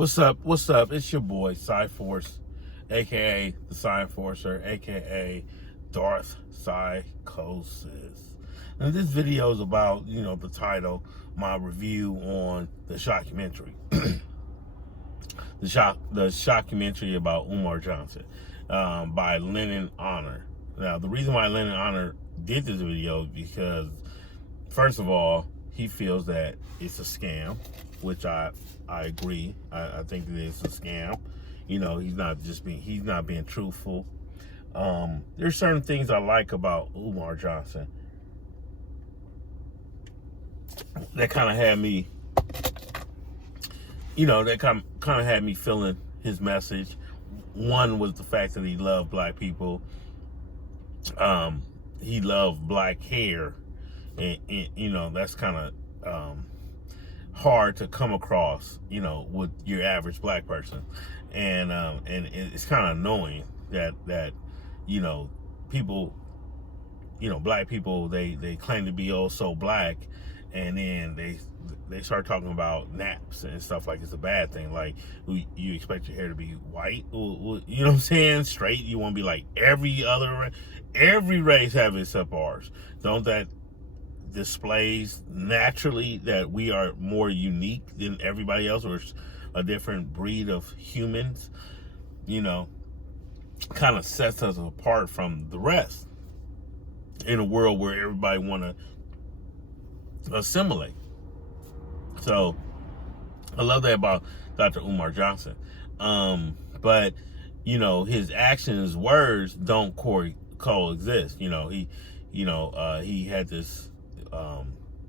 What's up? What's up? It's your boy, Cyforce, aka the Cyforcer, aka Darth Psychosis. And this video is about, the title, my review on the Shockumentary. the Shockumentary about Umar Johnson by Lenon. Now, the reason why Lenon did this video is because, first of all, he feels that it's a scam, which I agree. I think it is a scam. He's not being truthful. There's certain things I like about Umar Johnson that kind of had me, had me feeling his message. One was the fact that he loved black people. He loved black hair. And that's kind of hard to come across, with your average black person, and it's kind of annoying that people, black people, they claim to be so black, and then they start talking about naps and stuff like it's a bad thing. Like, you expect your hair to be white, you know what I'm saying, straight. You want to be like every race have it except ours. Don't that displays naturally that we are more unique than everybody else, or a different breed of humans, kind of sets us apart from the rest in a world where everybody want to assimilate. So I love that about Dr. Umar Johnson. But his actions, words don't coexist. He had this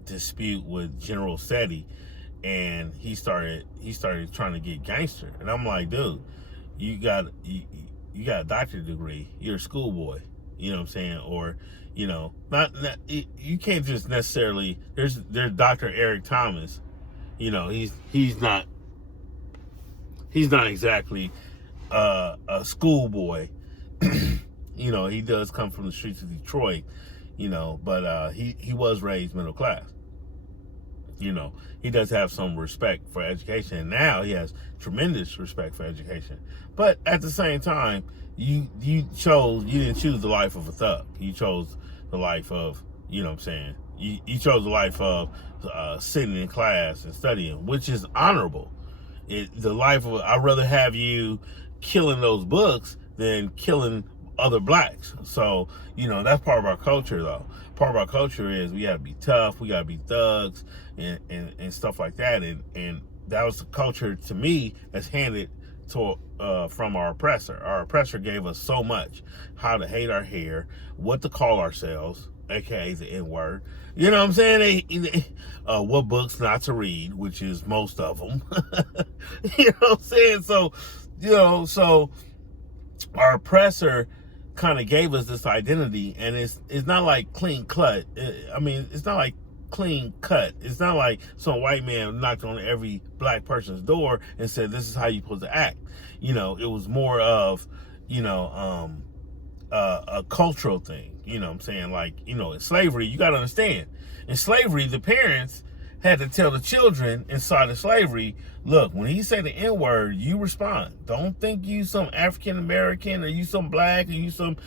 dispute with General Seti, and he started trying to get gangster, and I'm like, dude, you got a doctorate degree, you're a schoolboy, you know what I'm saying? Or not you can't just necessarily, there's Dr. Eric Thomas, he's not exactly a schoolboy. He does come from the streets of Detroit, but he was raised middle class. He does have some respect for education, and now he has tremendous respect for education. But at the same time, you didn't choose the life of a thug. You chose the life of, you chose the life of sitting in class and studying, which is honorable. I'd rather have you killing those books than killing other blacks. So, that's part of our culture, though. Part of our culture is we gotta be tough, we gotta be thugs, and stuff like that. And that was the culture, to me, that's handed to from our oppressor. Our oppressor gave us so much: how to hate our hair, what to call ourselves, aka the N-word. You know what I'm saying? What books not to read, which is most of them. You know what I'm saying? So our oppressor kind of gave us this identity, and it's not like clean cut. It's not like clean cut. It's not like some white man knocked on every black person's door and said, this is how you're supposed to act. It was more of, a cultural thing. You know what I'm saying? Like, in slavery, you got to understand, in slavery, the parents had to tell the children inside of slavery, look, when he say the N-word, you respond. Don't think you some African American, or you some black, or you some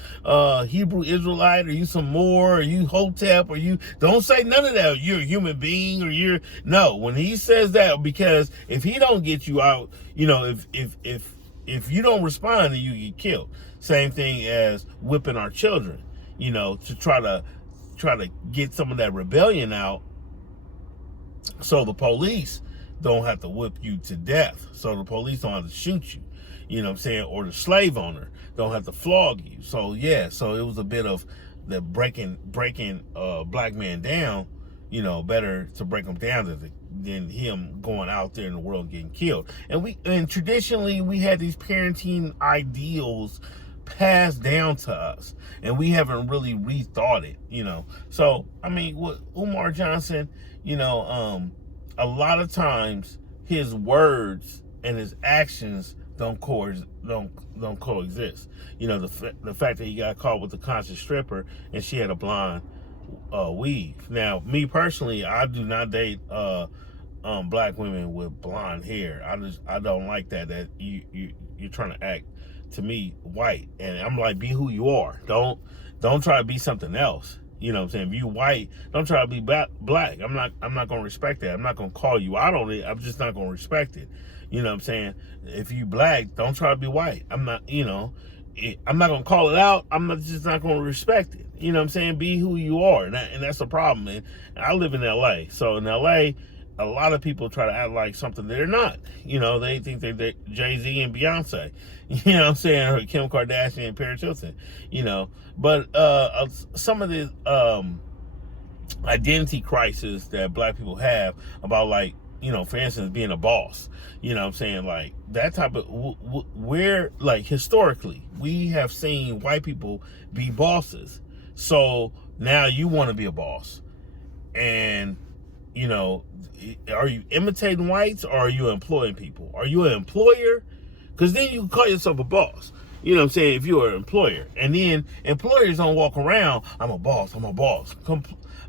Hebrew Israelite, or you some Moor, or you Hotep, or you don't say none of that. You're a human being, or no. When he says that, because if he don't get you out, if you don't respond, then you get killed. Same thing as whipping our children, to try to get some of that rebellion out, so the police don't have to whip you to death. So the police don't have to shoot you. You know what I'm saying? Or the slave owner don't have to flog you. So yeah, so it was a bit of the breaking black man down, better to break him down than him going out there in the world getting killed. And traditionally we had these parenting ideals passed down to us, and we haven't really rethought it, So with Umar Johnson, a lot of times his words and his actions don't coexist. The fact that he got caught with a conscious stripper and she had a blonde weave. Now, me personally, I do not date black women with blonde hair. I don't like that you're trying to act, to me, white. And I'm like, be who you are. Don't try to be something else. You know what I'm saying? If you white, don't try to be black. I'm not going to respect that. I'm not going to call you out on it. I'm just not going to respect it. You know what I'm saying? If you black, don't try to be white. I'm not going to call it out. Just not going to respect it. You know what I'm saying? Be who you are. And that's the problem, man. I live in LA. So in LA, a lot of people try to act like something they're not. You know, they think they're Jay-Z and Beyonce. You know what I'm saying? Or Kim Kardashian and Paris Hilton. You know. But some of the identity crisis that black people have about, like, you know, for instance, being a boss. You know what I'm saying? Like, that type of, we're, like, historically, we have seen white people be bosses. So now you want to be a boss. And, you know, are you imitating whites, or are you employing people? Are you an employer? Because then you can call yourself a boss. You know what I'm saying? If you're an employer. And then employers don't walk around, I'm a boss.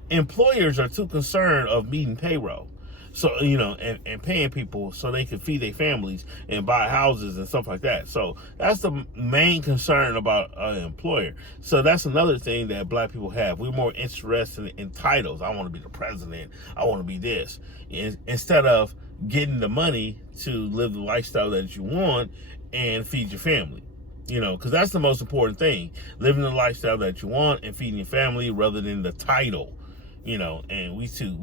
Employers are too concerned of meeting payroll. So, you know, and paying people so they can feed their families and buy houses and stuff like that. So that's the main concern about an employer. So that's another thing that black people have. We're more interested in titles. I want to be the president. I want to be this. Instead of getting the money to live the lifestyle that you want and feed your family. You know, because that's the most important thing. Living the lifestyle that you want and feeding your family rather than the title. You know, and we too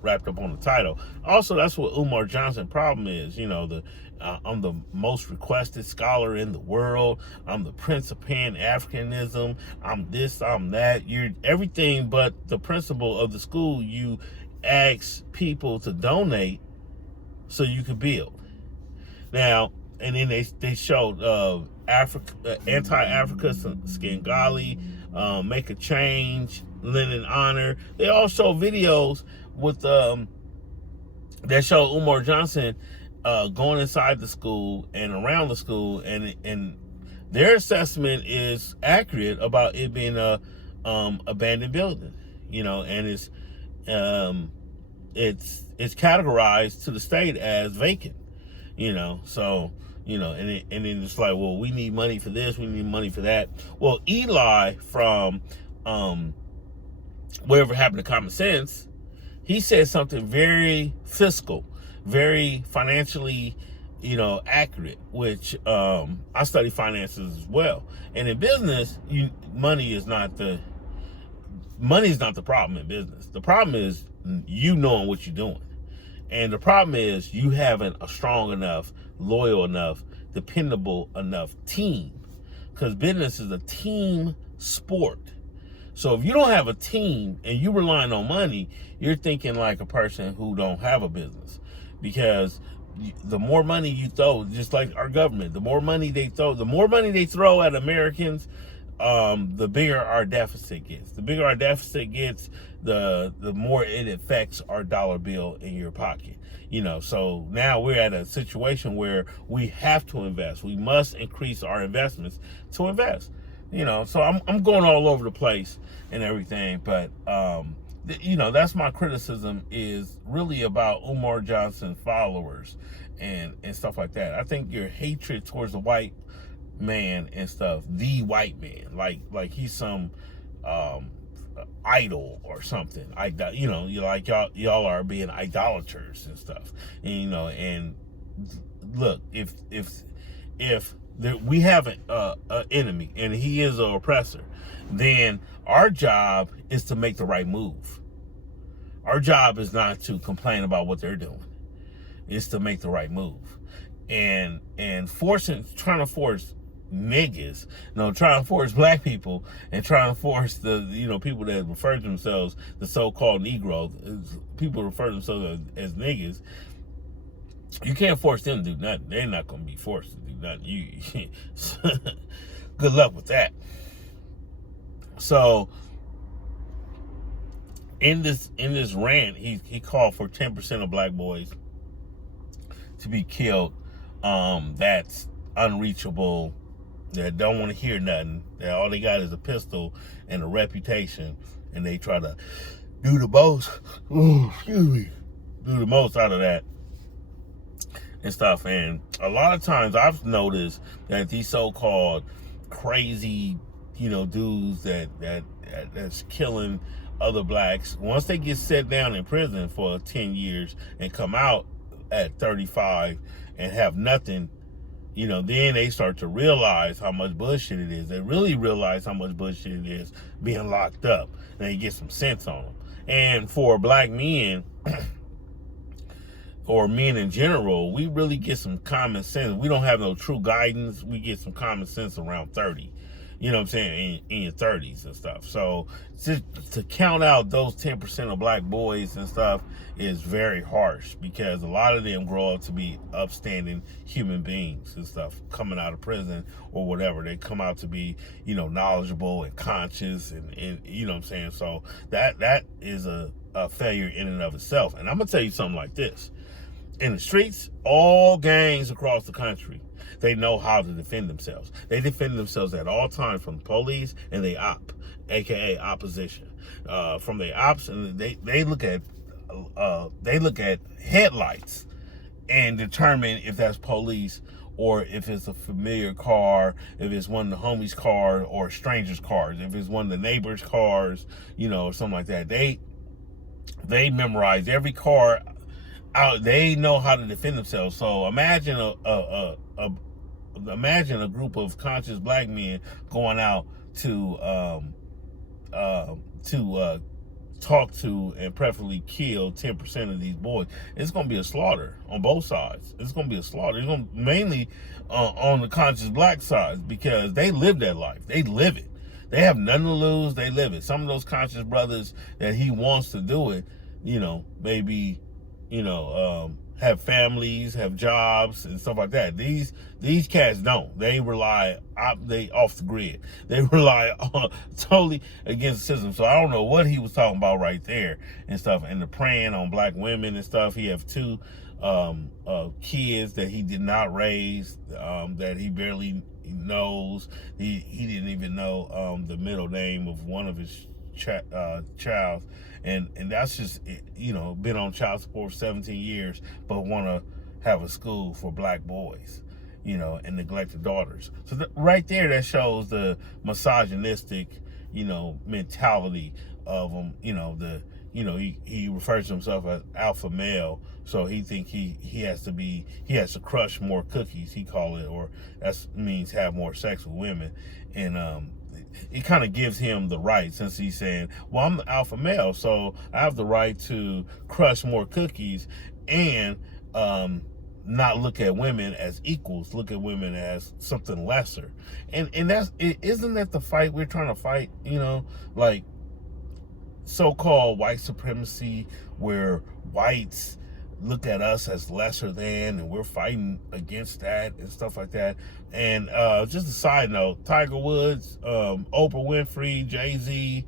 wrapped up on the title. Also, that's what Umar Johnson problem is. You know, I'm the most requested scholar in the world. I'm the Prince of Pan-Africanism. I'm this, I'm that. You're everything but the principal of the school. You ask people to donate so you could build. Now, and then they showed anti-Africa Skingali, Make a Change, Lenon Honor. They all show videos with that show Umar Johnson going inside the school and around the school, and their assessment is accurate about it being a abandoned building. You know, and it's categorized to the state as vacant. You know, so. You know, and then it's like, well, we need money for this, we need money for that. Well, Eli from Whatever Happened to Common Sense, he said something very fiscal, very financially, you know, accurate, which I study finances as well. And in business, money is not the problem in business. The problem is you knowing what you're doing. And the problem is you having a strong enough, loyal enough, dependable enough team. Because business is a team sport. So if you don't have a team and you relying on money, you're thinking like a person who don't have a business. Because the more money you throw, just like our government, the more money they throw at Americans, the bigger our deficit gets. The bigger our deficit gets, the more it affects our dollar bill in your pocket. You know, so now we're at a situation where we have to invest. We must increase our investments to invest. You know, so I'm going all over the place and everything, but you know, that's my criticism, is really about Umar Johnson followers and stuff like that. I think your hatred towards the white man and stuff, the white man, like he's some idol or something. You know, you like y'all are being idolaters and stuff. And, you know, and look, if we have an enemy and he is an oppressor, then our job is to make the right move. Our job is not to complain about what they're doing. It's to make the right move. And trying to force niggas, trying to force black people and trying to force the, people that refer to themselves, the so-called Negro, people refer to themselves as niggas. You can't force them to do nothing. They're not going to be forced to do nothing. Good luck with that. So in this rant, he called for 10% of black boys to be killed. That's unreachable. That don't want to hear nothing. That all they got is a pistol and a reputation, and they try to do the most. Ooh, excuse me. do the most out of that and stuff. And a lot of times I've noticed that these so-called crazy, dudes that's killing other blacks, once they get set down in prison for 10 years and come out at 35 and have nothing, then they start to realize how much bullshit it is. They really realize how much bullshit it is being locked up. And they get some sense on them. And for black men, or men in general, we really get some common sense. We don't have no true guidance. We get some common sense around 30. You know what I'm saying? In your 30s and stuff. So to count out those 10% of black boys and stuff is very harsh, because a lot of them grow up to be upstanding human beings and stuff, coming out of prison or whatever. They come out to be, knowledgeable and conscious and you know what I'm saying? So that is a failure in and of itself. And I'm going to tell you something like this. In the streets, all gangs across the country, they know how to defend themselves. They defend themselves at all times from the police and they aka opposition. From the ops, and they look at headlights and determine if that's police or if it's a familiar car, if it's one of the homies' cars or a stranger's cars, if it's one of the neighbors' cars, or something like that. They memorize every car out. They know how to defend themselves. So imagine imagine a group of conscious black men going out to talk to and preferably kill 10% of these boys. It's going to be a slaughter on both sides. It's going to be a slaughter. It's going to mainly on the conscious black side, because they live that life. They live it. They have nothing to lose. They live it. Some of those conscious brothers that he wants to do it, maybe, have families, have jobs and stuff like that. These cats don't. They rely off the grid. They rely totally against the system. So I don't know what he was talking about right there and stuff. And the preying on black women and stuff. He have 2 kids that he did not raise, that he barely knows. He didn't even know the middle name of one of his child, and that's just, been on child support for 17 years, but want to have a school for black boys, and neglected daughters. So right there, that shows the misogynistic, mentality of him. He refers to himself as alpha male, so he think he has to crush more cookies, he call it, or that means have more sex with women. And it kind of gives him the right, since he's saying, well, I'm the alpha male, so I have the right to crush more cookies and not look at women as equals, look at women as something lesser. And isn't that the fight we're trying to fight? Like so-called white supremacy, where whites look at us as lesser than, and we're fighting against that and stuff like that. And just a side note, Tiger Woods, Oprah Winfrey, Jay-Z,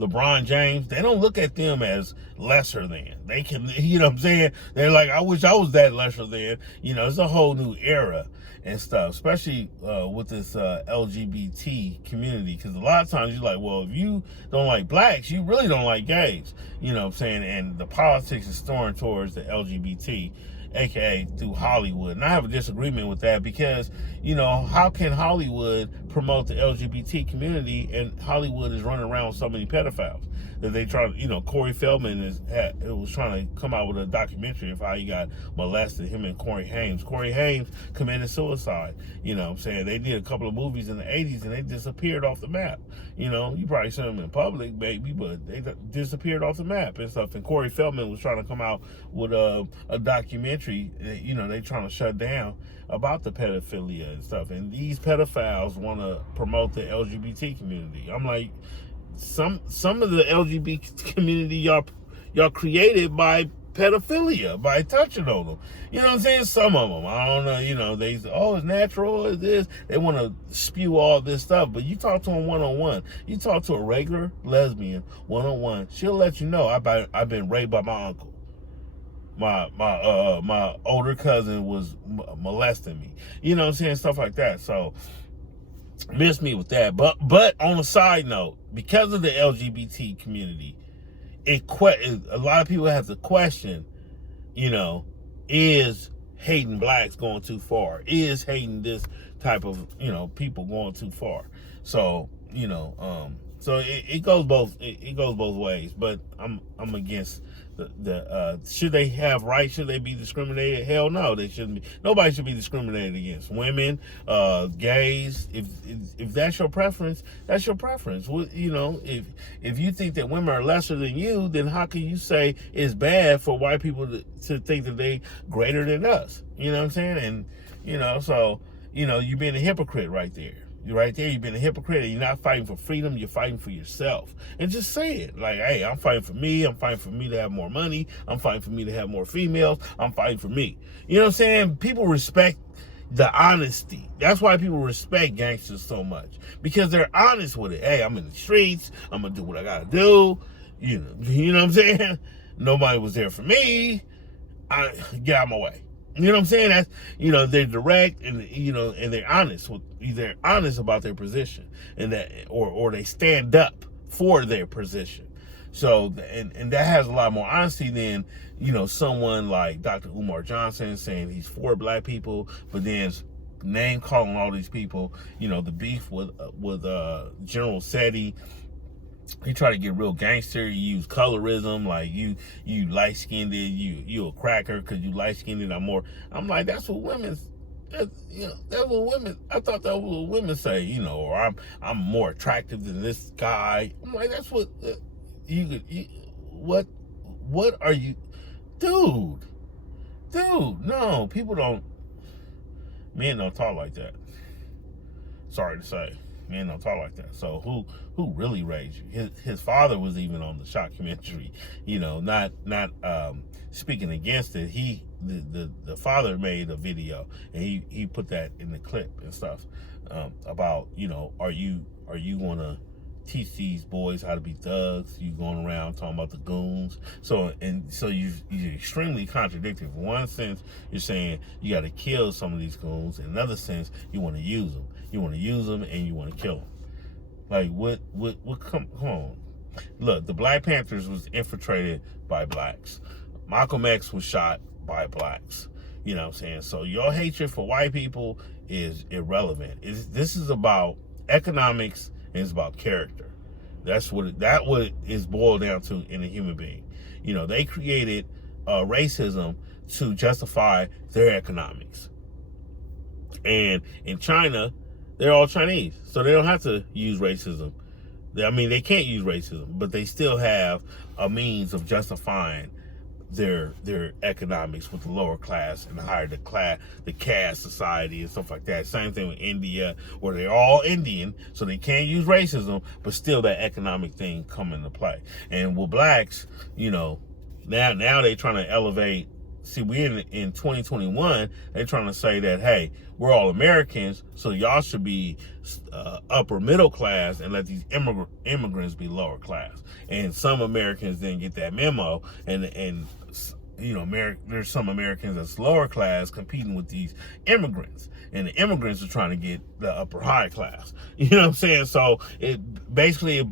LeBron James, they don't look at them as lesser than. They can, what I'm saying? They're like, I wish I was that lesser than. It's a whole new era and stuff, especially with this LGBT community, because a lot of times you're like, well, if you don't like blacks, you really don't like gays, what I'm saying? And the politics is storing towards the LGBT, aka through Hollywood. And I have a disagreement with that, because how can Hollywood promote the LGBT community and Hollywood is running around with so many pedophiles that they try to, Corey Feldman was trying to come out with a documentary of how he got molested, him and Corey Haim. Corey Haim committed suicide. What I'm saying? They did a couple of movies in the 80s and they disappeared off the map. You probably saw them in public, maybe, but they disappeared off the map and stuff. And Corey Feldman was trying to come out with a documentary, they trying to shut down, about the pedophilia and stuff. And these pedophiles want to promote the LGBT community. I'm like, some of the LGBT community y'all created by pedophilia, by touching on them. What I'm saying? Some of them, I don't know, they say, oh, it's natural, it's this. They want to spew all this stuff, but you talk to them one-on-one. You talk to a regular lesbian one-on-one, she'll let you know, I've been raped by my uncle. My older cousin was molesting me. What I'm saying? Stuff like that. So miss me with that. But on a side note, because of the LGBT community, a lot of people have to question, you know, is hating blacks going too far? Is hating this type of, you know, people going too far? So, you know, so it goes both ways. But I'm against the should they have rights? Should they be discriminated? Hell no, they shouldn't be. Nobody should be discriminated against. Women, gays. If that's your preference, that's your preference. You know, if you think that women are lesser than you, then how can you say it's bad for white people to think that they greater than us? You know what I'm saying? And you know, so you know, you're being a hypocrite right there. Right there, you've been a hypocrite, and you're not fighting for freedom, you're fighting for yourself. And just say it. Like, hey, I'm fighting for me, I'm fighting for me to have more money, I'm fighting for me to have more females, I'm fighting for me. You know what I'm saying? People respect the honesty. That's why people respect gangsters so much. Because they're honest with it. Hey, I'm in the streets, I'm gonna do what I gotta do. You know what I'm saying? Nobody was there for me. Get out of my way. You know what I'm saying? That's, you know, they're direct and, you know, and they're honest about their position, and that, or they stand up for their position. So, and that has a lot more honesty than, you know, someone like Dr. Umar Johnson saying he's for black people, but then name calling all these people, you know, the beef with General Seti. He try to get real gangster. You use colorism, like you light skinned, you a cracker because you light skinned and I'm more. I'm like, that's what women. That's what women. I thought that was what women say, you know, or I'm more attractive than this guy. I'm like, that's what what are you, dude? No, men don't talk like that. Sorry to say. Men don't talk like that. So who really raised you? His father was even on the Shockumentary, you know, not speaking against it. The father made a video and he put that in the clip and stuff about, you know, are you gonna teach these boys how to be thugs? You going around talking about the goons. So you're extremely contradictory. In one sense, you're saying you got to kill some of these goons. In another sense, you want to use them. You want to use them and you want to kill them. Like what? Come on. Look, the Black Panthers was infiltrated by blacks. Malcolm X was shot by blacks. You know what I'm saying? So your hatred for white people is irrelevant. This is about economics and it's about character. That's what it is boiled down to in a human being. You know, they created racism to justify their economics. And in China, they're all Chinese, so they don't have to use racism. I mean, they can't use racism, but they still have a means of justifying their economics with the lower class and the caste society and stuff like that. Same thing with India, where they're all Indian, so they can't use racism, but still that economic thing come into play. And with blacks, you know, now they're trying to elevate. See, we're in 2021, they're trying to say that, hey, we're all Americans, so y'all should be upper middle class and let these immigrants be lower class. And some Americans didn't get that memo, and you know, there's some Americans that's lower class competing with these immigrants, and the immigrants are trying to get the upper high class. You know what I'm saying? So it basically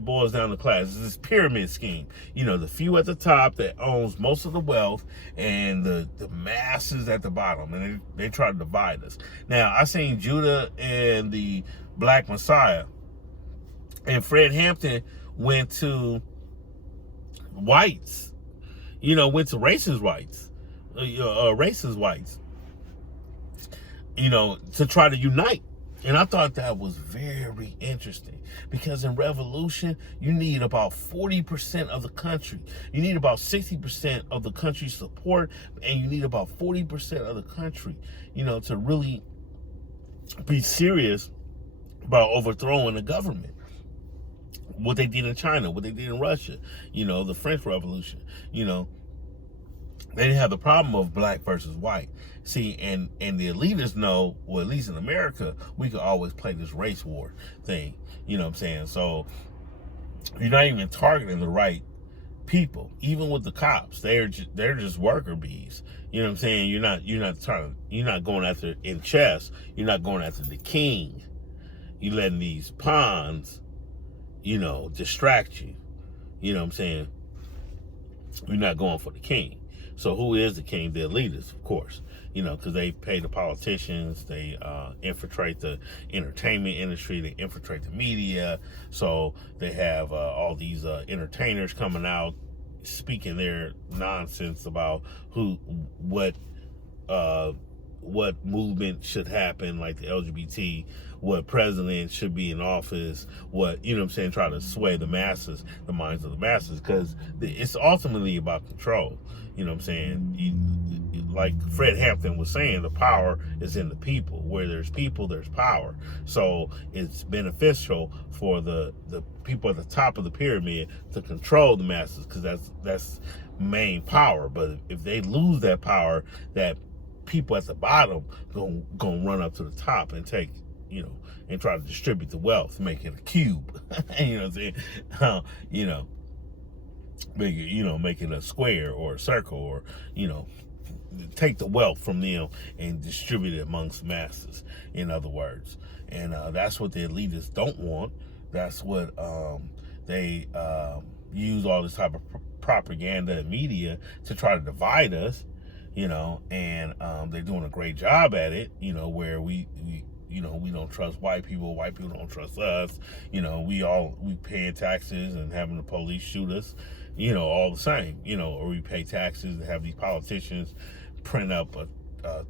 boils down to class. It's this pyramid scheme. You know, the few at the top that owns most of the wealth, and the masses at the bottom, and they try to divide us. Now, I seen Judah and the Black Messiah, and Fred Hampton went to whites. You know, went to racist whites, you know, to try to unite. And I thought that was very interesting, because in revolution, you need about 40% of the country. You need about 60% of the country's support, and you need about 40% of the country, you know, to really be serious about overthrowing the government. What they did in China, what they did in Russia, you know, the French Revolution, you know, they didn't have the problem of black versus white. See, and the elitists know, well, at least in America, we could always play this race war thing. You know what I'm saying? So you're not even targeting the right people. Even with the cops, they're just worker bees. You know what I'm saying? You're not going after, in chess, you're not going after the king. You're letting these pawns, you know, distract you. You know what I'm saying? We're not going for the king. So who is the king? The elitists, of course. Because they pay the politicians, they infiltrate the entertainment industry, they infiltrate the media. So they have all these entertainers coming out speaking their nonsense about what movement should happen, like the LGBT, what president should be in office, try to sway the masses, the minds of the masses, because it's ultimately about control. Like Fred Hampton was saying, the power is in the people. Where there's people, there's power. So it's beneficial for the people at the top of the pyramid to control the masses, because that's main power. But if they lose that power, that people at the bottom gonna run up to the top and take, and try to distribute the wealth, make it a cube. You know what I'm saying? Make it a square or a circle, or take the wealth from them and distribute it amongst masses, in other words. And that's what the elitists don't want. That's what they use all this type of propaganda and media to try to divide us, and they're doing a great job at it, where we don't trust white people don't trust us, we paying taxes and having the police shoot us, all the same, or we pay taxes and have these politicians print up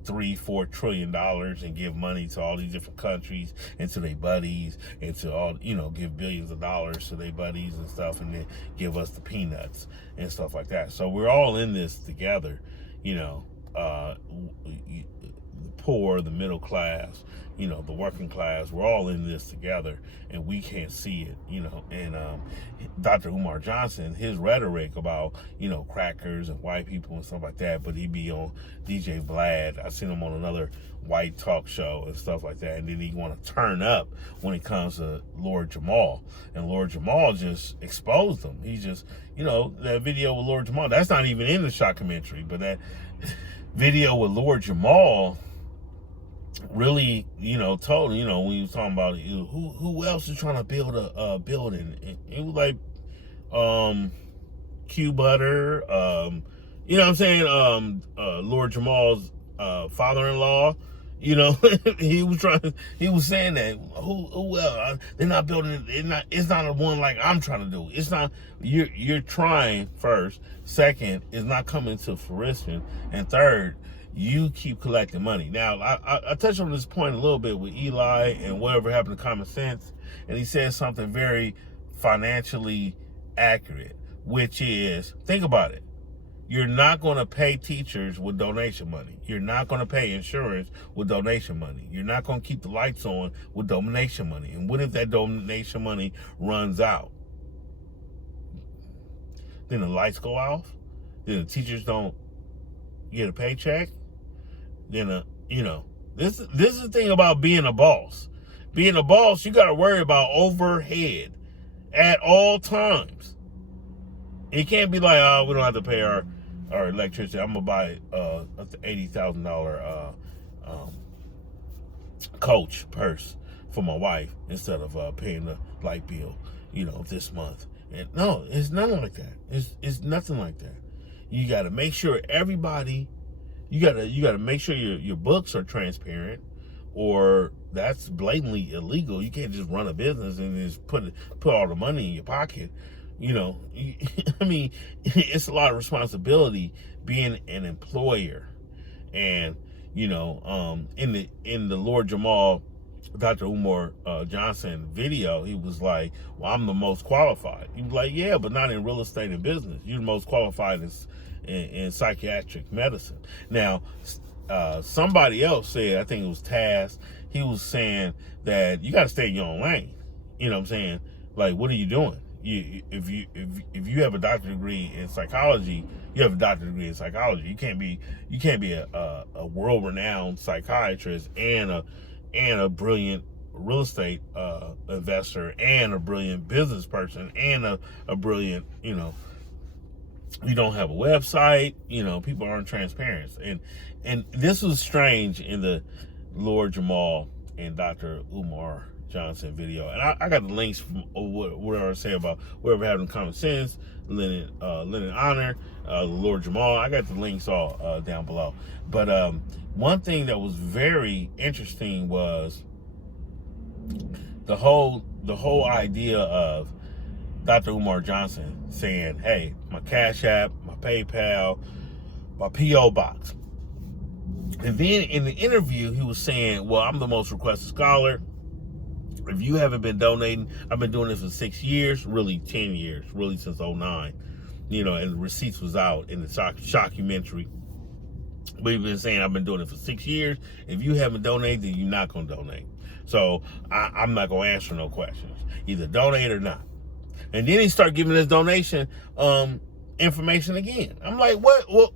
$3-4 trillion and give money to all these different countries and to their buddies, and to all, give billions of dollars to their buddies and stuff, and then give us the peanuts and stuff like that. So we're all in this together, the poor, the middle class, the working class. We're all in this together, and we can't see it, and Dr. Umar Johnson, his rhetoric about, crackers and white people and stuff like that, but he be on DJ Vlad. I seen him on another white talk show and stuff like that, and then he want to turn up when it comes to Lord Jamal, and Lord Jamal just exposed him. He just, that video with Lord Jamal, that's not even in the Shockumentary, but that video with Lord Jamal really, told, when he was talking about who else is trying to build a building, and it was like Q Butter, Lord Jamal's father-in-law, he was saying that who else, they're not building it, it's not a one like I'm trying to do. It's not, you're trying first, second, it's not coming to fruition, and third, you keep collecting money. Now, I touched on this point a little bit with Eli and whatever happened to common sense, and he said something very financially accurate, which is, think about it. You're not going to pay teachers with donation money. You're not going to pay insurance with donation money. You're not going to keep the lights on with donation money. And what if that donation money runs out? Then the lights go off? Then the teachers don't get a paycheck? Then, this is the thing about being a boss. Being a boss, you got to worry about overhead at all times. It can't be like, oh, we don't have to pay our electricity. I'm going to buy an $80,000 Coach purse for my wife instead of paying the light bill, this month. And no, it's nothing like that. It's nothing like that. You got to make sure everybody, you got to make sure your books are transparent, or that's blatantly illegal. You can't just run a business and just put all the money in your pocket. I mean, it's a lot of responsibility being an employer. And, in the Lord Jamal, Dr. Umar Johnson video, he was like, well, I'm the most qualified. He was like, yeah, but not in real estate and business. You're the most qualified in psychiatric medicine. Now, somebody else said, I think it was Taz, he was saying that you got to stay in your own lane. You know what I'm saying? Like, what are you doing? If you have a doctorate degree in psychology, you have a doctorate degree in psychology. You can't be a world-renowned psychiatrist and a brilliant real estate investor and a brilliant business person and a brilliant, you don't have a website, people aren't transparent. And this was strange in the Lord Jamal and Dr. Umar Johnson video, and I got the links from whatever I say about whoever having common sense, Lenon Honor, Lord Jamar. I got the links all down below. But one thing that was very interesting was the whole idea of Dr. Umar Johnson saying, "Hey, my Cash App, my PayPal, my PO box." And then in the interview, he was saying, "Well, I'm the most requested scholar. If you haven't been donating, I've been doing this for 6 years, really 10 years, really since 2009, and the receipts was out in the Shockumentary. We've been saying I've been doing it for 6 years. If you haven't donated, then you're not going to donate. So I'm not going to answer no questions. Either donate or not." And then he started giving his donation information again. I'm like, what? Well,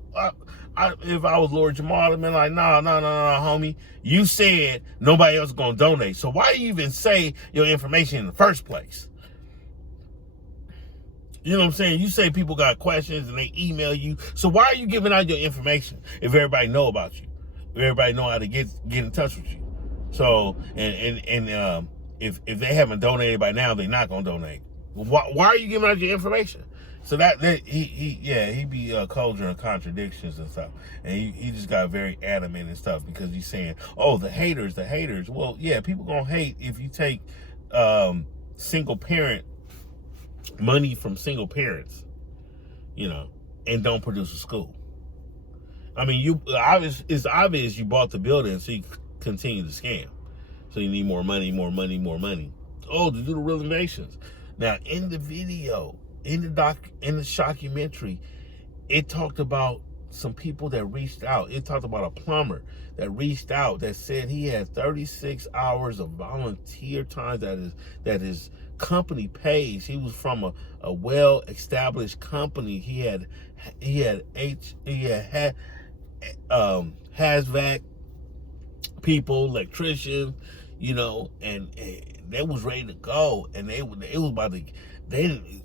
if I was Lord Jamar, I'd been like, no, homie. You said nobody else is going to donate. So why do you even say your information in the first place? You know what I'm saying? You say people got questions and they email you. So why are you giving out your information if everybody know about you? If everybody know how to get in touch with you? So, and if they haven't donated by now, they're not going to donate. Why are you giving out your information? So that he be conjuring contradictions and stuff, and he just got very adamant and stuff because he's saying, "Oh, the haters." Well, yeah, people gonna hate if you take single parent money from single parents, and don't produce a school. I mean, it's obvious you bought the building, so you continue to scam. So you need more money. Oh, to do the renovations. Now, in the video, in the Shockumentary, it talked about some people that reached out. It talked about a plumber that reached out that said he had 36 hours of volunteer time that his company pays. He was from a well-established company. He had HVAC people, electricians, and they was ready to go, and it was about to.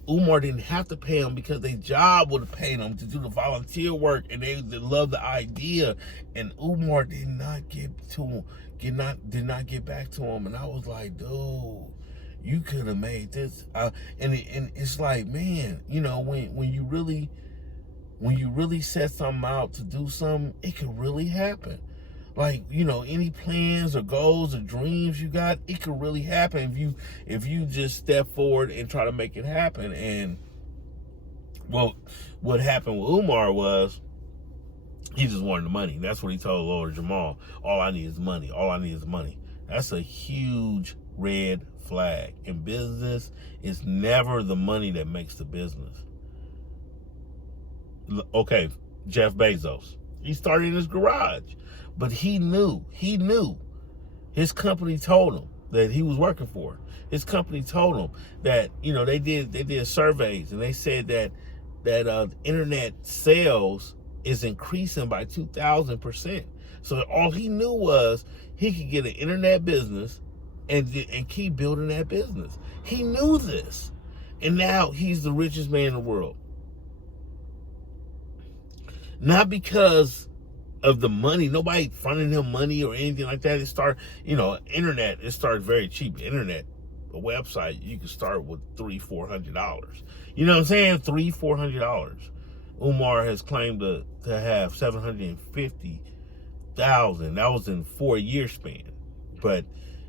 Umar didn't have to pay them because their job would have paid them to do the volunteer work, and they loved the idea. And Umar did not get back to him, and I was like, dude, you could have made this. And it's like, man, when you really set something out to do something, it could really happen. Like, any plans or goals or dreams you got, it could really happen if you just step forward and try to make it happen. And well, what happened with Umar was he just wanted the money. That's what he told Lord Jamal. All I need is money. All I need is money. That's a huge red flag. In business, it's never the money that makes the business. Okay, Jeff Bezos. He started in his garage. But he knew. His company told him that he was working for. His company told him that, they did surveys, and they said that internet sales is increasing by 2,000%. So all he knew was he could get an internet business and keep building that business. He knew this. And now he's the richest man in the world. Not because of the money, nobody fronting him money or anything like that. It started, internet, it started very cheap. Internet, a website, you can start with $300-400. You know what I'm saying? $300-400. Umar has claimed to have 750,000. That was in 4-year span. But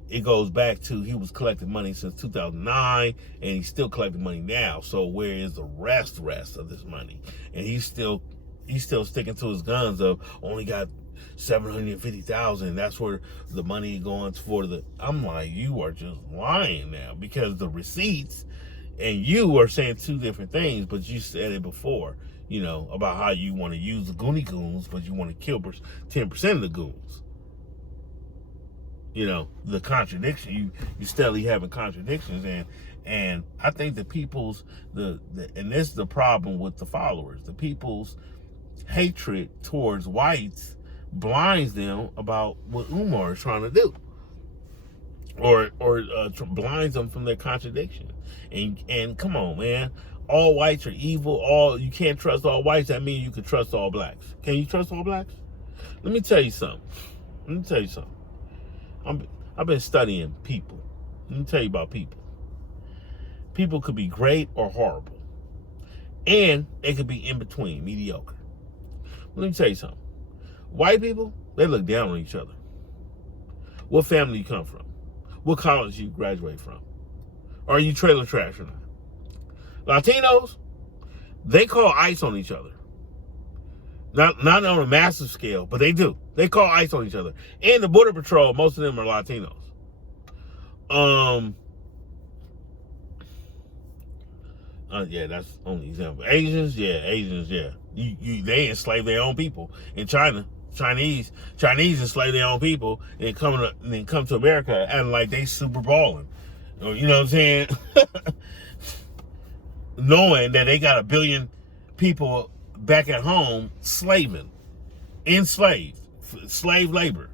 it goes back to he was collecting money since 2009, and he's still collecting money now. So where is the rest of this money? And he's still sticking to his guns of only got 750,000. That's where the money going for I'm like, you are just lying now, because the receipts, and you are saying two different things, but you said it before, about how you want to use the Goonie Goons, but you want to kill 10% of the goons. The contradiction, you steadily having contradictions, and I think the people's, and this is the problem with the followers, the people's hatred towards whites blinds them about what Umar is trying to do, or blinds them from their contradiction. And come on, man, all whites are evil. You can't trust all whites. That means you can trust all blacks. Can you trust all blacks? Let me tell you something. I've been studying people, Let me tell you about people. People could be great or horrible. And they could be in between, mediocre. Let me tell you something. White people, they look down on each other. What family you come from? What college you graduate from? Are you trailer trash or not? Latinos, they call ICE on each other. Not on a massive scale, but they do. They call ICE on each other. And the Border Patrol, most of them are Latinos. Yeah, that's the only example. Asians, yeah. They enslave their own people. In China, Chinese enslave their own people and come to America and like they super balling. You know what I'm saying? Knowing that they got 1 billion people back at home enslaved, slave labor.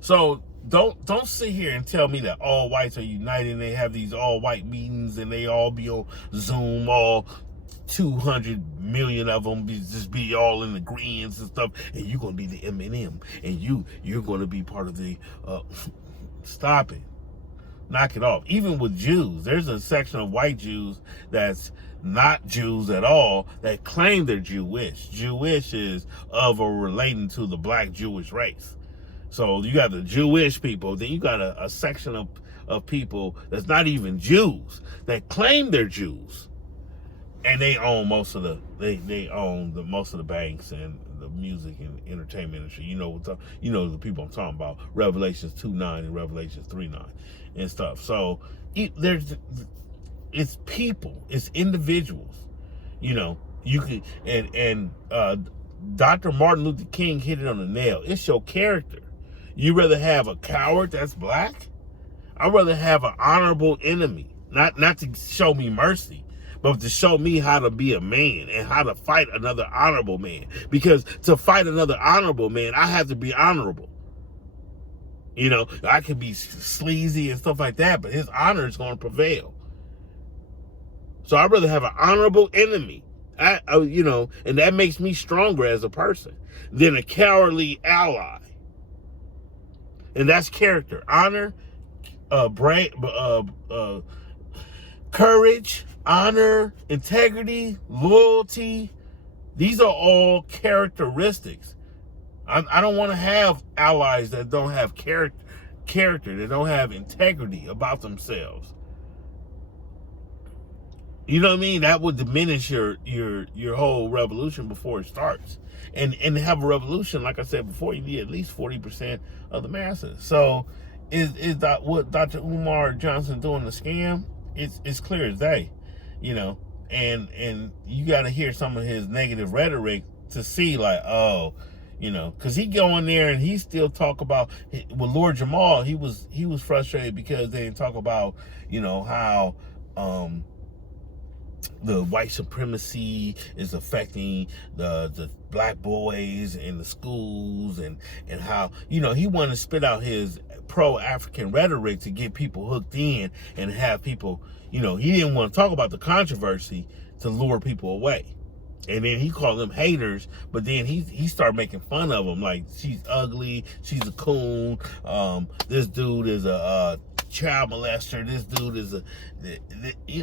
So don't sit here and tell me that all whites are united and they have these all white meetings and they all be on Zoom, all 200 million of them just be all in agreement and stuff, and you're gonna be the M&M and you're gonna be part of the stop it. Knock it off. Even with Jews, there's a section of white Jews that's not Jews at all that claim they're Jewish. Jewish is of or relating to the black Jewish race. So you got the Jewish people, then you got a section of people that's not even Jews that claim they're Jews, and they own most of the most of the banks and the music and entertainment industry. You know the people I'm talking about. Revelations 2:9 and Revelations 3:9 and stuff. So it's people, it's individuals. You can and Dr. Martin Luther King hit it on the nail. It's your character. You rather have a coward that's black? I'd rather have an honorable enemy. Not to show me mercy, but to show me how to be a man and how to fight another honorable man. Because to fight another honorable man, I have to be honorable. I could be sleazy and stuff like that, but his honor is going to prevail. So I'd rather have an honorable enemy, and that makes me stronger as a person than a cowardly ally. And that's character, honor, courage, honor, integrity, loyalty. These are all characteristics. I don't want to have allies that don't have character, that don't have integrity about themselves. You know what I mean? That would diminish your whole revolution before it starts. And to have a revolution, like I said before, you need at least 40% of the masses. So is that what Dr. Umar Johnson doing the scam? It's clear as day, and you got to hear some of his negative rhetoric to see like, because he go in there and he still talk about with Lord Jamar. He was frustrated because they didn't talk about how the white supremacy is affecting the black boys in the schools and how he wanted to spit out his pro-African rhetoric to get people hooked in and have people he didn't want to talk about the controversy to lure people away. And then he called them haters, but then he started making fun of them like she's ugly, she's a coon, this dude is a child molester, this dude is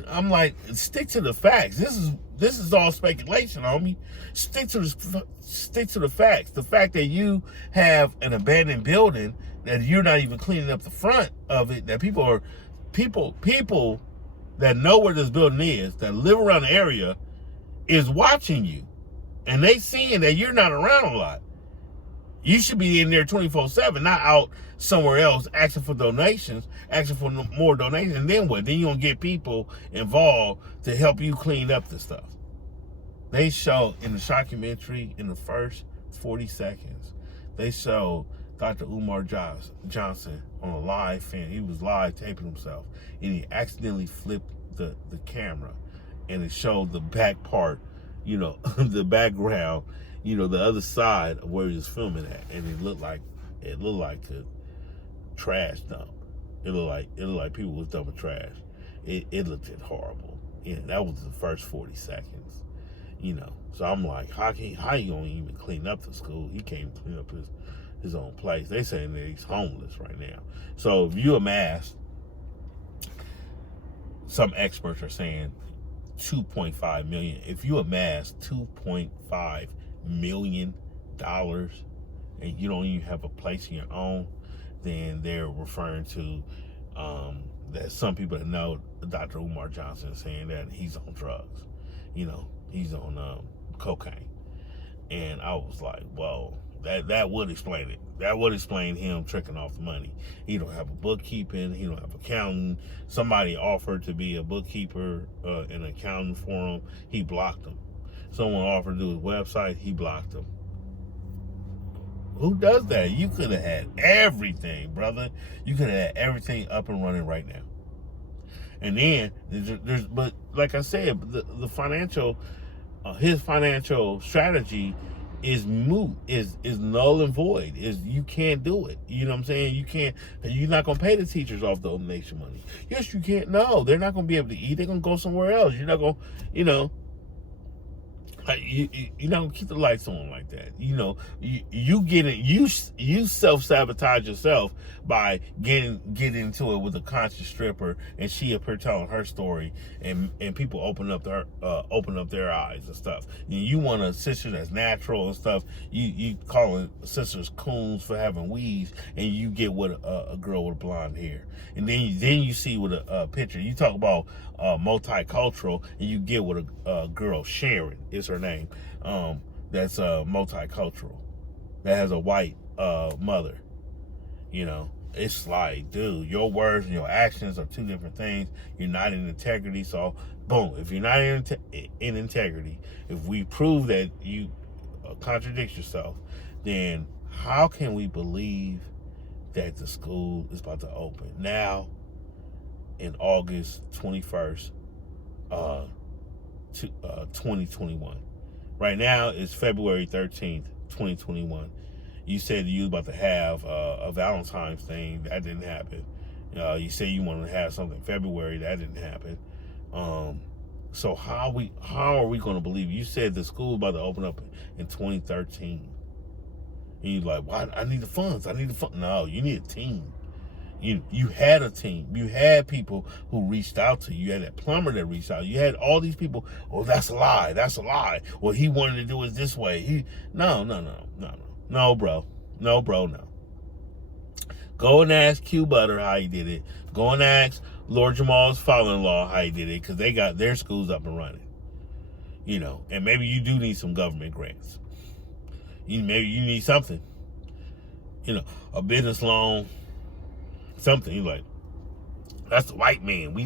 I'm like, stick to the facts. This is all speculation, homie. Stick to the facts. The fact that you have an abandoned building that you're not even cleaning up the front of it, that people that know where this building is, that live around the area, is watching you, and they seeing that you're not around a lot. You should be in there 24/7, not out somewhere else asking for donations, asking for more donations. And then what? Then you're going to get people involved to help you clean up the stuff. They show in the Shockumentary, in the first 40 seconds, they show Dr. Umar Johnson on a live fan. He was live taping himself, and he accidentally flipped the camera, and it showed the back part, the background, the other side of where he was filming at, and it looked like a trash dump. It looked like people was dumping trash. It looked horrible. That was the first 40 seconds. So I'm like, how you gonna even clean up the school? He can't even clean up his own place. They saying that he's homeless right now. So if you amass some experts are saying 2.5 million. If you amass 2.5 million dollars and you don't even have a place in your own, then they're referring to that some people that know Dr. Umar Johnson is saying that he's on drugs. He's on cocaine. And I was like, whoa, that would explain it. That would explain him tricking off the money. He don't have a bookkeeping. He don't have accounting. Somebody offered to be a bookkeeper and accountant for him. He blocked him. Someone offered to do his website. He blocked him. Who does that? You could have had everything, brother. You could have had everything up and running right now. And then but like I said, the financial, his financial strategy is moot, is null and void. You can't do it. You know what I'm saying? You're not gonna pay the teachers off the donation money. Yes, you can't. No, they're not gonna be able to eat. They're gonna go somewhere else. You're not gonna, you're not gonna keep the lights on like that. You self-sabotage yourself by getting into it with a conscious stripper, and she up here telling her story, and people open up their eyes and stuff. You want a sister that's natural and stuff. You calling sisters coons for having weaves, and you get with a girl with blonde hair, and then you see with a picture. You talk about multicultural, and you get with a girl, Sharon is her name, that's multicultural, that has a white mother. It's like, dude, your words and your actions are two different things. You're not in integrity. So boom, if you're not in integrity, if we prove that you contradict yourself, then how can we believe that the school is about to open now in August 21st, 2021? Right now it's February 13th, 2021. You said you was about to have a Valentine's thing. That didn't happen. You said you wanted to have something in February. That didn't happen. So how are we going to believe you? You said the school about to open up in 2013. And you're like, why? I need the funds. No, you need a team. You had a team. You had people who reached out to you. You had that plumber that reached out. You had all these people. Oh, that's a lie. That's a lie. Well, he wanted to do it this way. No, bro. No. Go and ask Q Butter how he did it. Go and ask Lord Jamal's father-in-law how he did it, because they got their schools up and running. And maybe you do need some government grants. Maybe you need something. A business loan, something. You're like, that's the white man. We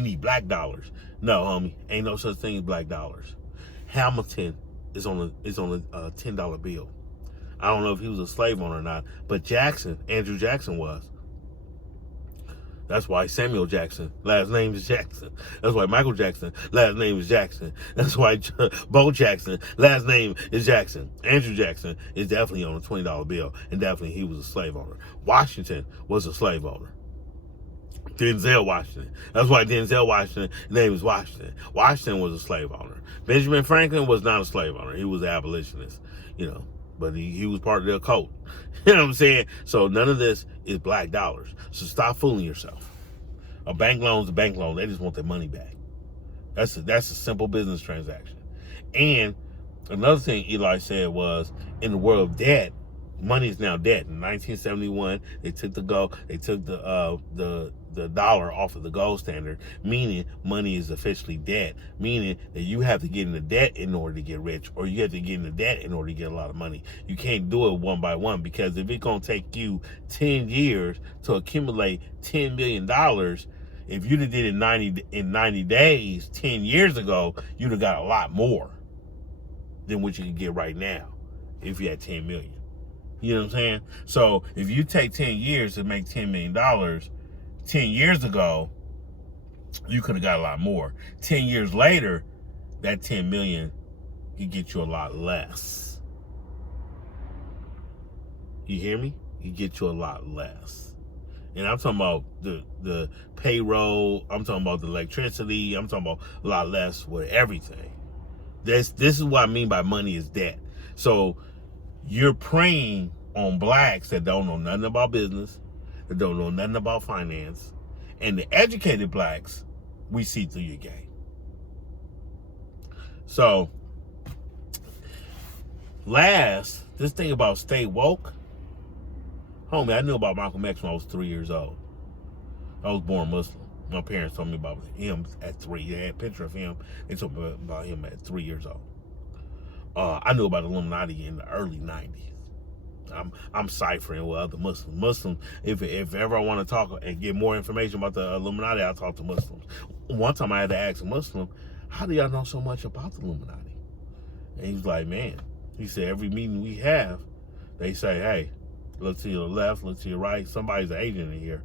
need black dollars. No, homie, ain't no such thing as black dollars. Hamilton is on a $10 bill. I don't know if he was a slave owner or not, but Andrew Jackson was. That's why Samuel Jackson, last name is Jackson. That's why Michael Jackson, last name is Jackson. That's why Bo Jackson, last name is Jackson. Andrew Jackson is definitely on a $20 bill, and definitely he was a slave owner. Washington was a slave owner. Denzel Washington. That's why Denzel Washington's name is Washington. Washington was a slave owner. Benjamin Franklin was not a slave owner. He was an abolitionist, but he was part of their cult. You know what I'm saying? So none of this is black dollars. So stop fooling yourself. A bank loan is a bank loan. They just want their money back. That's a simple business transaction. And another thing Eli said was, in the world of debt, money is now debt. In 1971, they took the dollar off of the gold standard, meaning money is officially debt, meaning that you have to get into debt in order to get rich, or you have to get into debt in order to get a lot of money. You can't do it one by one, because if it's going to take you 10 years to accumulate $10 million, if you'd have did it in 90 days 10 years ago, you'd have got a lot more than what you can get right now if you had 10 million. You know what I'm saying? So if you take 10 years to make $10 million, 10 years ago, you could have got a lot more. 10 years later, that 10 million could get you a lot less. You hear me? You get you a lot less. And I'm talking about the payroll. I'm talking about the electricity. I'm talking about a lot less with everything. This is what I mean by money is debt. So you're preying on blacks that don't know nothing about business, that don't know nothing about finance, and the educated blacks we see through your game. So, last, this thing about stay woke, homie, I knew about Malcolm X when I was 3 years old. I was born Muslim. My parents told me about him at 3. They had a picture of him. They told me about him at 3 years old. I knew about Illuminati in the early 90s. I'm ciphering with other Muslims. If ever I want to talk and get more information about the Illuminati, I'll talk to Muslims. One time I had to ask a Muslim, how do y'all know so much about the Illuminati? And he was like, man, he said, every meeting we have, they say, hey, look to your left, look to your right. Somebody's an agent in here,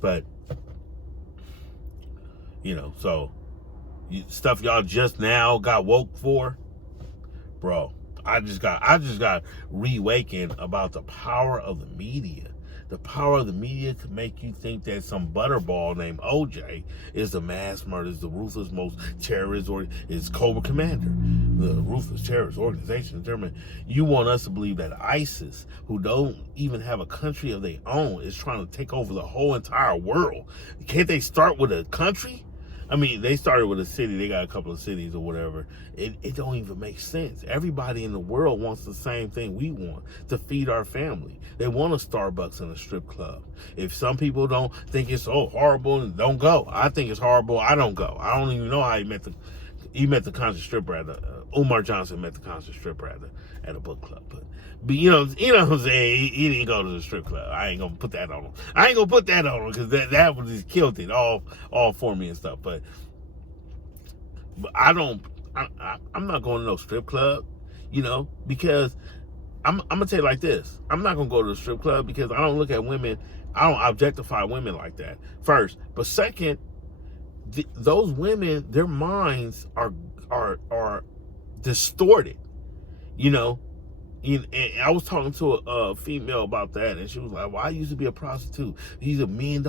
But, so stuff y'all just now got woke for, bro. I just got reawakened about the power of the media. The power of the media to make you think that some butterball named OJ is the mass murderer, is the ruthless most terrorist, or is Cobra Commander, the ruthless terrorist organization in Germany. You want us to believe that ISIS, who don't even have a country of their own, is trying to take over the whole entire world. Can't they start with a country? I mean, they started with a city. They got a couple of cities or whatever. It don't even make sense. Everybody in the world wants the same thing we want, to feed our family. They want a Starbucks and a strip club. If some people don't think it's so horrible and don't go, I think it's horrible. I don't go. I don't even know how he met the conscious stripper at Umar Johnson met the conscious stripper at a book club. But you know what I'm saying? He didn't go to the strip club. I ain't gonna put that on him. Because that would just killed it all for me and stuff. But I'm not going to no strip club, because I'm gonna tell you like this. I'm not gonna go to the strip club because I don't look at women. I don't objectify women like that. First, but second, those women, their minds are distorted, And I was talking to a female about that, and she was like, well, I used to be a prostitute. Men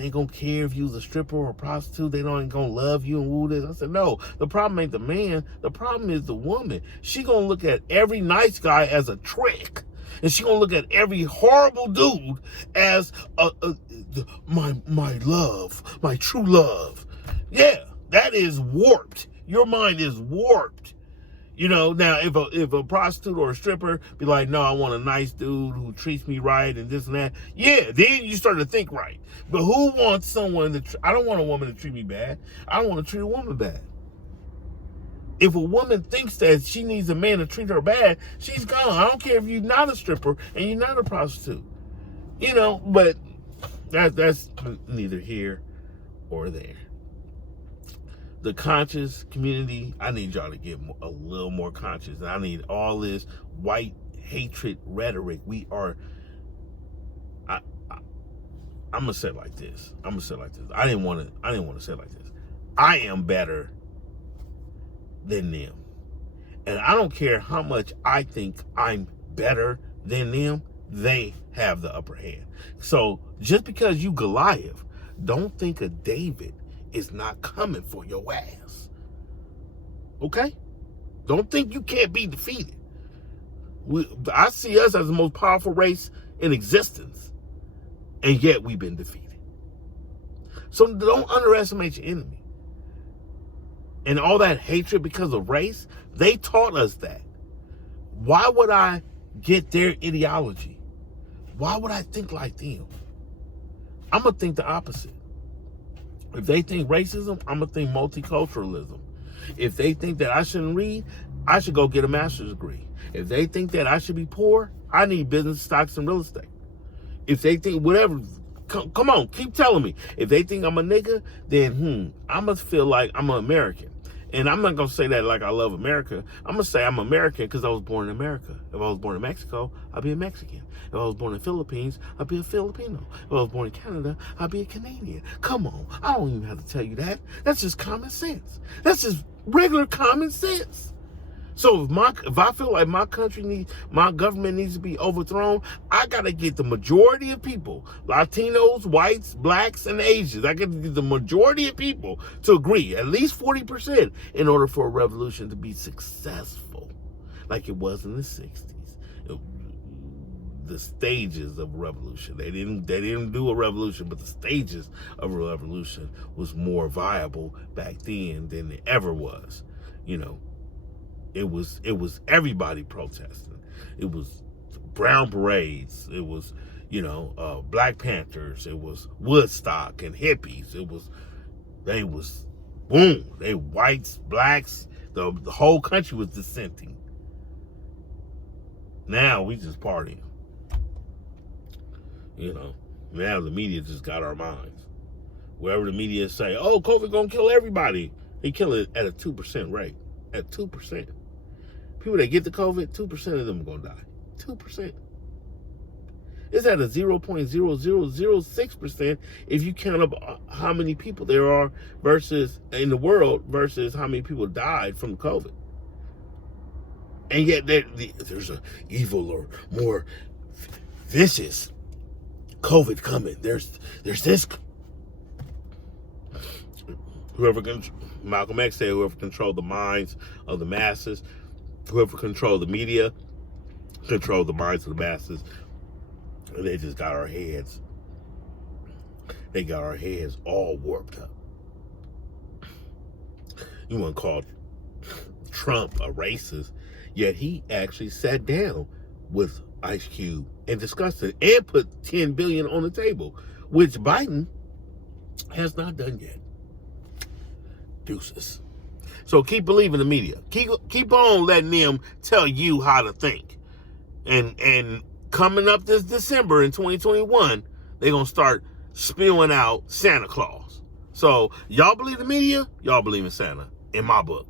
ain't gonna care if you was a stripper or a prostitute. They ain't gonna love you and woo this. I said, no, the problem ain't the man. The problem is the woman. She gonna look at every nice guy as a trick. And she gonna look at every horrible dude as my love, my true love. Yeah, that is warped. Your mind is warped. Now if a prostitute or a stripper be like, no, I want a nice dude who treats me right and this and that, yeah, then you start to think right. But who wants someone I don't want a woman to treat me bad. I don't want to treat a woman bad. If a woman thinks that she needs a man to treat her bad, she's gone. I don't care if you're not a stripper and you're not a prostitute. But that's neither here or there. The conscious community, I need y'all to get a little more conscious. I need all this white hatred rhetoric. I'm gonna say it like this. I didn't want to say it like this. I am better than them. And I don't care how much I think I'm better than them, they have the upper hand. So just because you Goliath, don't think a David is not coming for your ass. Okay? Don't think you can't be defeated. I see us as the most powerful race in existence, and yet we've been defeated. So don't underestimate your enemy. And all that hatred because of race, they taught us that. Why would I get their ideology? Why would I think like them? I'm going to think the opposite. If they think racism, I'm going to think multiculturalism. If they think that I shouldn't read, I should go get a master's degree. If they think that I should be poor, I need business, stocks, and real estate. If they think whatever, come on, keep telling me. If they think I'm a nigga, then I must feel like I'm an American. And I'm not going to say that like I love America. I'm going to say I'm American because I was born in America. If I was born in Mexico, I'd be a Mexican. If I was born in the Philippines, I'd be a Filipino. If I was born in Canada, I'd be a Canadian. Come on, I don't even have to tell you that. That's just common sense. That's just regular common sense. So if I feel like my government needs to be overthrown, I gotta get the majority of people, Latinos, whites, blacks, and Asians. I gotta get the majority of people to agree, at least 40%, in order for a revolution to be successful, like it was in the 60s. the stages of a revolution. They didn't do a revolution, but the stages of a revolution was more viable back then than it ever was. You know, it was everybody protesting. It was Brown Berets. It was, you know, Black Panthers. It was Woodstock and hippies. They was boom. They whites, blacks. The whole country was dissenting. Now we just partying. You know, now the media just got our minds. Wherever the media say, oh, COVID gonna kill everybody, they kill it at a 2% rate. At 2%. People that get the COVID, 2% of them are gonna die. 2%. It's at a 0.0006% if you count up how many people there are versus in the world versus how many people died from COVID. And yet there's an evil or more vicious COVID coming. There's this. Malcolm X said, whoever controlled the minds of the masses, whoever controlled the media, controlled the minds of the masses. And they just got our heads. They got our heads all warped up. You want to call Trump a racist, yet he actually sat down with Ice Cube and discussed it and put $10 billion on the table, which Biden has not done yet. Deuces. So keep believing the media. Keep on letting them tell you how to think. And coming up this December in 2021, they're going to start spewing out Santa Claus. So y'all believe the media, y'all believe in Santa, in my book.